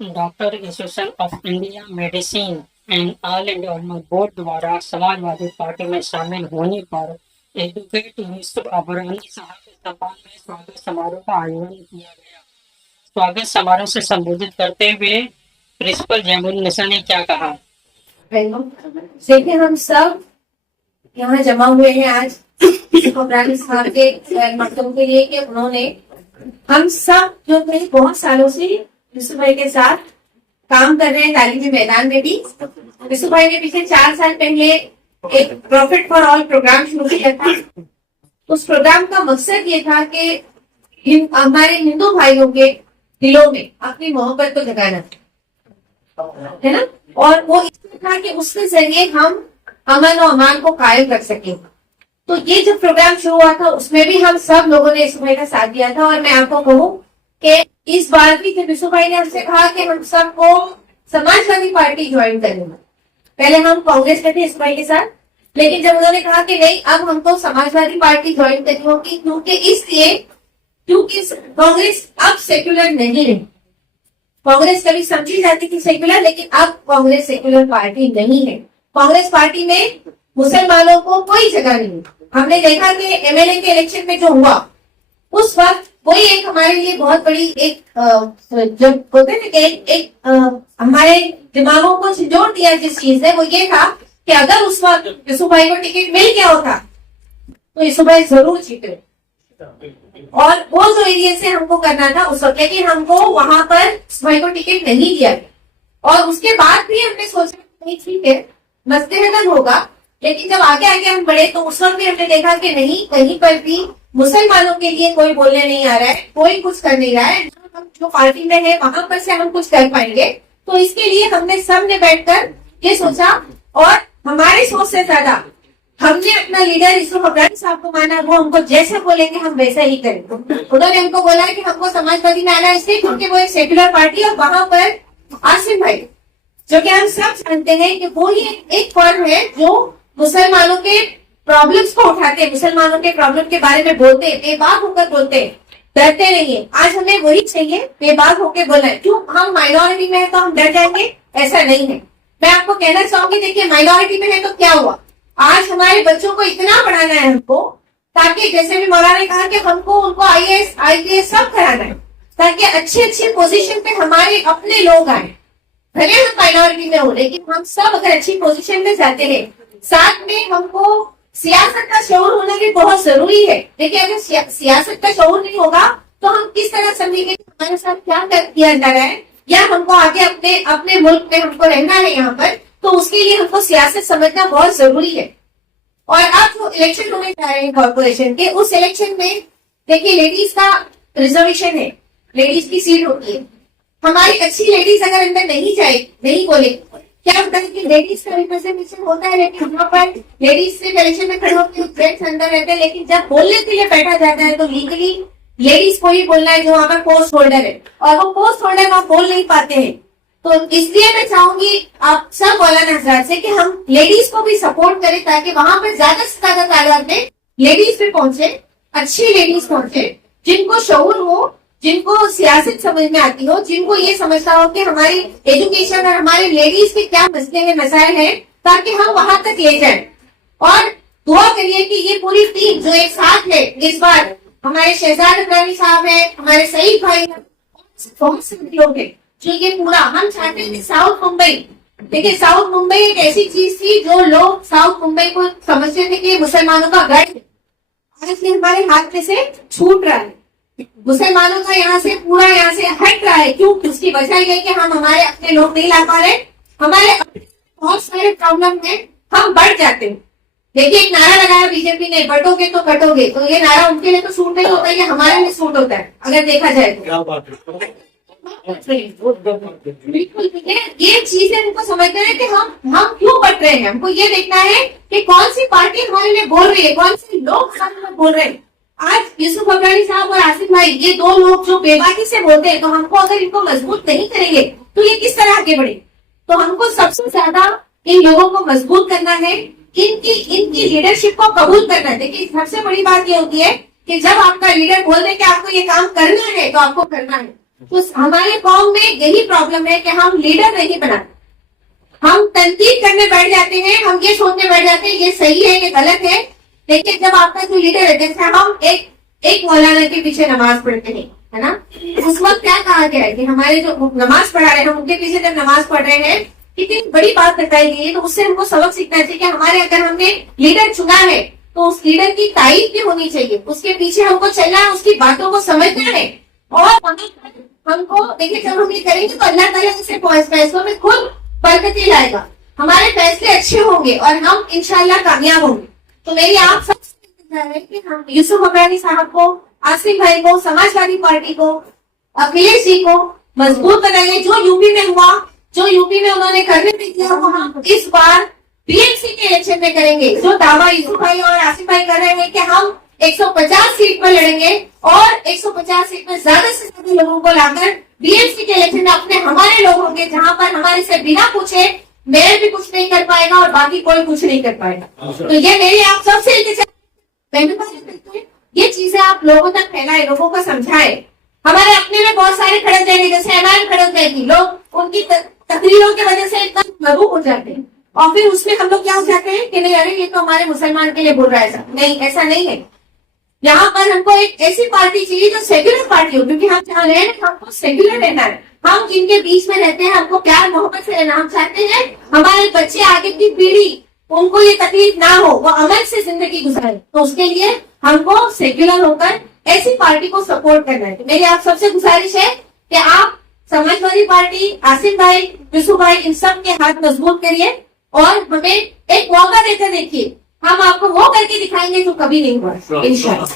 Doctor association of India medicine and all India board द्वारा Samajwadi party में शामिल होने पर एडवोकेट यूसुफ अबरानी साहब के सम्मान में स्वागत समारोह का आयोजन किया गया। स्वागत समारोह से संबोधित करते हुए प्रिंसिपल जैमुल निसा ने क्या कहा? देखिए, हम सब यहाँ जमा हुए हैं आज अबरानी साहब के मकतब के लिए कि उन्होंने हम सब जो थे बहुत सालों से यूसुफ भाई के साथ काम कर रहे हैं तालीमी मैदान में भी। यूसुफ भाई ने पिछले 4 साल पहले एक प्रॉफिट फॉर ऑल प्रोग्राम शुरू किया था। उस प्रोग्राम का मकसद ये था कि हमारे हिंदू भाइयों के दिलों में अपनी मोहब्बत को जगाना, है ना। और वो इसलिए था कि उसके जरिए हम अमन और अमान को कायम रख सकें। तो ये जो प्रोग्राम शुरू हुआ था उसमें भी हम सब लोगों ने यूसुफ भाई का साथ दिया था। और मैं आपको कहूँ कि इस बार भी जब यूसुफ भाई ने हमसे कहा कि हम सबको समाजवादी पार्टी ज्वाइन करेंगे, पहले हम कांग्रेस में थे यूसुफ भाई के साथ, लेकिन जब उन्होंने कहा कि नहीं अब हमको समाजवादी पार्टी ज्वाइन करनी होगी क्योंकि कांग्रेस अब सेक्युलर नहीं है। कांग्रेस कभी समझी जाती थी सेक्युलर, लेकिन अब कांग्रेस सेक्युलर पार्टी नहीं है। कांग्रेस पार्टी में मुसलमानों को कोई जगह नहीं। हमने देखा कि एमएलए के इलेक्शन में जो हुआ उस वक्त वही एक हमारे लिए बहुत बड़ी एक जब होते ना कि एक हमारे दिमागों को झिझोड़ दिया जिस चीज ने, वो ये था कि अगर उस वक्त यूसुफ भाई को टिकट मिल गया होता तो यूसुफ भाई जरूर जीते। और वो जो एरिया से हमको करना था उस वक्त, लेकिन हमको वहां पर यूसुफ भाई को टिकट नहीं दिया गया। और उसके बाद भी हमने सोचा नहीं ठीक है मस्तेहदन होगा, लेकिन जब आगे आगे हम बढ़े तो उस वक्त भी हमने देखा कि नहीं, कहीं पर भी मुसलमानों के लिए कोई बोलने नहीं आ रहा है, कोई कुछ कर नहीं रहा है। हम जो पार्टी में है वहां पर से हम कुछ कर पाएंगे। तो इसके लिए हमने सब ने बैठकर ये सोचा और हमारी सोच से ज्यादा हमने अपना लीडर यूसुफ अबरानी साहब को माना। वो हमको जैसे बोलेंगे हम वैसा ही करेंगे। उन्होंने हमको बोला कि हमको समाजवादी में आना है इसलिए क्योंकि वो एक सेक्युलर पार्टी और वहां पर आसिम भाई जो कि हम सब जानते हैं कि वो ही एक फर्म है जो मुसलमानों के प्रॉब्लम्स को उठाते हैं, मुसलमानों के प्रॉब्लम के बारे में बोलते हैं, बेबाक होकर बोलते हैं, डरते नहीं है। आज हमें वही चाहिए, बेबाक होकर बोलना है। क्यों हम माइनॉरिटी में है तो हम डर जाएंगे? ऐसा नहीं है। मैं आपको कहना चाहूंगी, देखिए माइनॉरिटी में है तो क्या हुआ, आज हमारे बच्चों को इतना पढ़ाना है हमको, ताकि जैसे भी मौलाना ने कहा कि हमको उनको आईएएस आईपीएस सब कराना है, ताकि अच्छी अच्छी पोजीशन पे हमारे अपने लोग आए। भले हम माइनॉरिटी में हो, लेकिन हम सब अगर अच्छी पोजीशन में जाते हैं, साथ में हमको सियासत का शऊर होना भी बहुत जरूरी है। देखिए अगर सियासत का शऊर नहीं होगा तो हम किस तरह समझेंगे कि हमारे साथ क्या किया जा रहा है, या हमको आगे अपने मुल्क में हमको रहना है यहाँ पर, तो उसके लिए हमको सियासत समझना बहुत जरूरी है। और अब जो इलेक्शन होने जा रहे हैं कॉर्पोरेशन के, उस इलेक्शन में देखिए लेडीज का रिजर्वेशन है, लेडीज की सीट होती है। हमारी अच्छी लेडीज अगर अंदर नहीं जाए, नहीं बोले, क्या होता है कि लेडीज का रिप्रेजेंटेशन होता है, लेकिन वहाँ पर लेडीज से इलेक्शन में खड़े होकर जेंट्स अंदर रहते हैं, लेकिन जब बोलने के लिए बैठा जाता है तो लीगली लेडीज को ही बोलना है जो वहाँ पर पोस्ट होल्डर है, और वो पोस्ट होल्डर वहाँ बोल नहीं पाते हैं। तो इसलिए मैं चाहूंगी आप सब मौलाना हजरात से कि हम लेडीज को भी सपोर्ट करें, ताकि वहां पर ज्यादा से ज्यादा तादाद में लेडीज भी पहुंचे, अच्छी लेडीज पहुंचे, जिनको शऊर हो, जिनको सियासत समझ में आती हो, जिनको ये समझता हो कि हमारी एजुकेशन और हमारे लेडीज के क्या मसले हैं, मसाइल हैं, ताकि हम वहां तक ले जाएं। और दुआ करिए कि ये पूरी टीम जो एक साथ है, इस बार हमारे शहजाद अबरानी साहब है, हमारे सईद भाई है, बहुत से लोग हैं जो ये पूरा हम चाहते हैं कि साउथ मुंबई, देखिए साउथ मुंबई एक ऐसी चीज थी जो लोग साउथ मुंबई को समझते थे कि मुसलमानों का गढ़ है, आज ये हमारे हाथ में से छूट रहा है। मुसलमानों का यहाँ से पूरा यहाँ से हट रहा है। क्यों? उसकी वजह यह कि हम हमारे अपने लोग नहीं ला पा रहे, हमारे बहुत सारे प्रॉब्लम है, हम बढ़ जाते हैं। देखिए एक नारा लगाया बीजेपी ने, बटोगे तो कटोगे, तो ये नारा उनके लिए तो सूट नहीं होता, ये हमारे लिए सूट होता है अगर देखा जाए तो। क्या बात है, बिल्कुल ये चीजें हमको समझना है कि हम क्यों बढ़ रहे हैं। हमको ये देखना है कि कौन सी पार्टी हमारे लिए बोल रही है, कौन से लोग हमारे लिए बोल रहे हैं। आज यूसुफ अबरानी साहब और आसिफ भाई, ये दो लोग जो बेबाकी से बोलते हैं, तो हमको अगर इनको मजबूत नहीं करेंगे तो ये किस तरह आगे बढ़े। तो हमको सबसे ज्यादा इन लोगों को मजबूत करना है, इनकी लीडरशिप को कबूल करना है। देखिए सबसे बड़ी बात ये होती है कि जब आपका लीडर बोल दे कि आपको ये काम करना है तो आपको करना है। तो हमारे कौम में यही प्रॉब्लम है कि हम लीडर नहीं बनाते। हम तनकीद करने बैठ जाते हैं, हम ये सोचने बैठ जाते हैं ये सही है ये गलत है। लेकिन जब आपका जो लीडर है, जैसे हम एक मौलाना के पीछे नमाज पढ़ते हैं, है ना, उस वक्त क्या कहा गया है कि हमारे जो नमाज पढ़ा रहे हैं, हम उनके पीछे जब नमाज पढ़ रहे हैं, कितनी बड़ी बात बताई गई है। तो उससे हमको सबक सीखना चाहिए कि हमारे अगर हमने लीडर चुना है तो उस लीडर की तारीफ भी होनी चाहिए, उसके पीछे हमको चलना है, उसकी बातों को समझना है। और हमको देखिए, जब हम ये करेंगे तो अल्लाह ताला से फैसलों में खुद बरकती लाएगा, हमारे फैसले अच्छे होंगे और हम इंशाल्लाह कामयाब होंगे। तो मेरी आप सबसे है कि हम यूसुफ अब्रानी साहब को, आसिफ भाई को, समाजवादी पार्टी को, अखिलेश जी को मजबूत बनाइए। जो यूपी में हुआ, जो यूपी में उन्होंने करने नहीं दिया, वो हम इस बार बीएमसी के इलेक्शन में करेंगे। जो दावा यूसुफ भाई और आसिफ भाई कर रहे हैं कि हम 150 सीट पर लड़ेंगे और 150 सीट में ज्यादा से ज्यादा लोगों को लाकर बीएमसी के इलेक्शन में अपने हमारे लोग होंगे, जहां पर हमारे से बिना पूछे मेयर भी कुछ नहीं कर पाएगा और बाकी कोई कुछ नहीं कर पाएगा। तो ये मेरी आप सबसे ये चीजें आप लोगों तक फैलाए, लोगों को समझाए। हमारे अपने में बहुत सारे खड़क जाएंगे, जैसे एमआईएम खड़क जाएगी, लोग उनकी तकरीरों की वजह से इतना मरूब हो जाते हैं और फिर उसमें हम लोग क्या हो जाते हैं कि नहीं, अरे ये तो हमारे मुसलमान के लिए बोल रहा है। ऐसा नहीं, ऐसा नहीं है। यहाँ पर हमको एक ऐसी पार्टी चाहिए जो सेक्युलर पार्टी हो, क्योंकि हम जहाँ रहे हैं हमको सेक्युलर रहना है। हम जिनके बीच में रहते हैं हमको प्यार मोहब्बत से रहना। हम चाहते हैं हमारे बच्चे, आगे की पीढ़ी, उनको ये तकलीफ ना हो, वो अमन से जिंदगी गुजारे। तो उसके लिए हमको सेक्युलर होकर ऐसी पार्टी को सपोर्ट करना है। तो मेरी आप सबसे गुजारिश है कि आप समाजवादी पार्टी, आसिफ भाई, यूसुफ भाई, इन सब के हाथ मजबूत करिए और हमें एक मौका देकर देखिए, हम आपको वो करके दिखाएंगे जो कभी नहीं हुआ इंशाल्लाह।